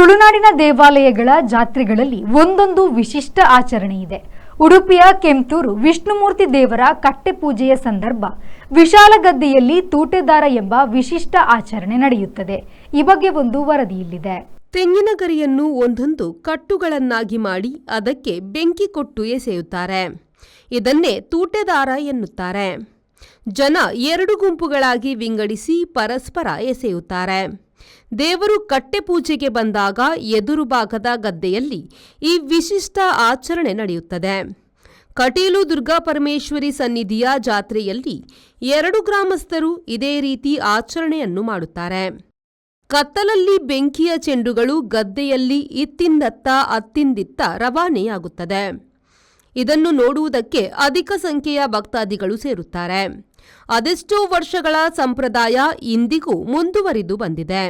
ತುಳುನಾಡಿನ ದೇವಾಲಯಗಳ ಜಾತ್ರೆಗಳಲ್ಲಿ ಒಂದೊಂದು ವಿಶಿಷ್ಟ ಆಚರಣೆ ಇದೆ. ಉಡುಪಿಯ ಕೆಂತೂರು ವಿಷ್ಣುಮೂರ್ತಿ ದೇವರ ಕಟ್ಟೆ ಪೂಜೆಯ ಸಂದರ್ಭ ವಿಶಾಲಗದ್ದೆಯಲ್ಲಿ ತೂಟೆದಾರ ಎಂಬ ವಿಶಿಷ್ಟ ಆಚರಣೆ ನಡೆಯುತ್ತದೆ. ಈ ಬಗ್ಗೆ ಒಂದು ವರದಿ ಇಲ್ಲಿದೆ. ತೆಂಗಿನ ಗರಿಯನ್ನು ಒಂದೊಂದು ಕಟ್ಟುಗಳನ್ನಾಗಿ ಮಾಡಿ ಅದಕ್ಕೆ ಬೆಂಕಿ ಕೊಟ್ಟು ಎಸೆಯುತ್ತಾರೆ. ಇದನ್ನೇ ತೂಟೆದಾರ ಎನ್ನುತ್ತಾರೆ. ಜನ ಎರಡು ಗುಂಪುಗಳಾಗಿ ವಿಂಗಡಿಸಿ ಪರಸ್ಪರ ಎಸೆಯುತ್ತಾರೆ. ದೇವರು ಕಟ್ಟೆ ಪೂಜೆಗೆ ಬಂದಾಗ ಎದುರು ಭಾಗದ ಗದ್ದೆಯಲ್ಲಿ ಈ ವಿಶಿಷ್ಟ ಆಚರಣೆ ನಡೆಯುತ್ತದೆ. ಕಟೀಲು ದುರ್ಗಾಪರಮೇಶ್ವರಿ ಸನ್ನಿಧಿಯ ಜಾತ್ರೆಯಲ್ಲಿ 2 ಗ್ರಾಮಸ್ಥರು ಇದೇ ರೀತಿ ಆಚರಣೆಯನ್ನು ಮಾಡುತ್ತಾರೆ. ಕತ್ತಲಲ್ಲಿ ಬೆಂಕಿಯ ಚೆಂಡುಗಳು ಗದ್ದೆಯಲ್ಲಿ ಇತ್ತಿಂದತ್ತ ಅತ್ತಿಂದಿತ್ತ ರವಾನೆಯಾಗುತ್ತದೆ. ಇದನ್ನು ನೋಡುವುದಕ್ಕೆ ಅಧಿಕ ಸಂಖ್ಯೆಯ ಭಕ್ತಾದಿಗಳು ಸೇರುತ್ತಾರೆ. ಅದೆಷ್ಟೋ ವರ್ಷಗಳ ಸಂಪ್ರದಾಯ ಇಂದಿಗೂ ಮುಂದುವರಿದು ಬಂದಿದೆ.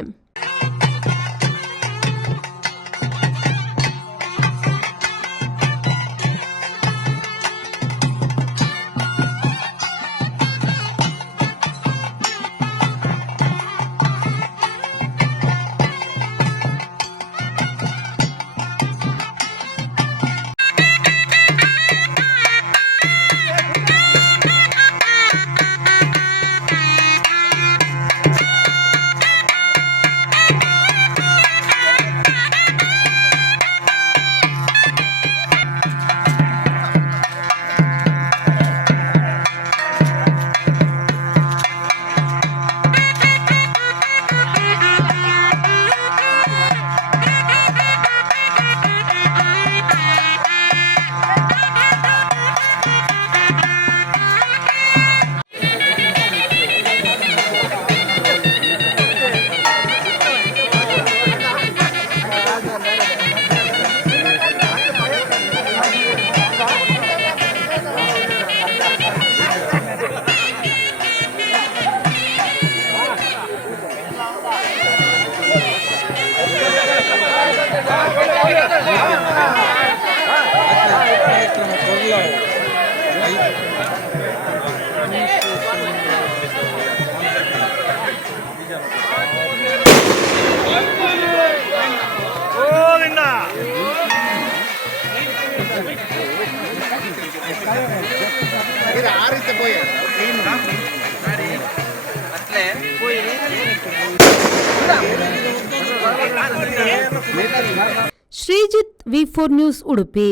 Sreejith V4 news Udupi.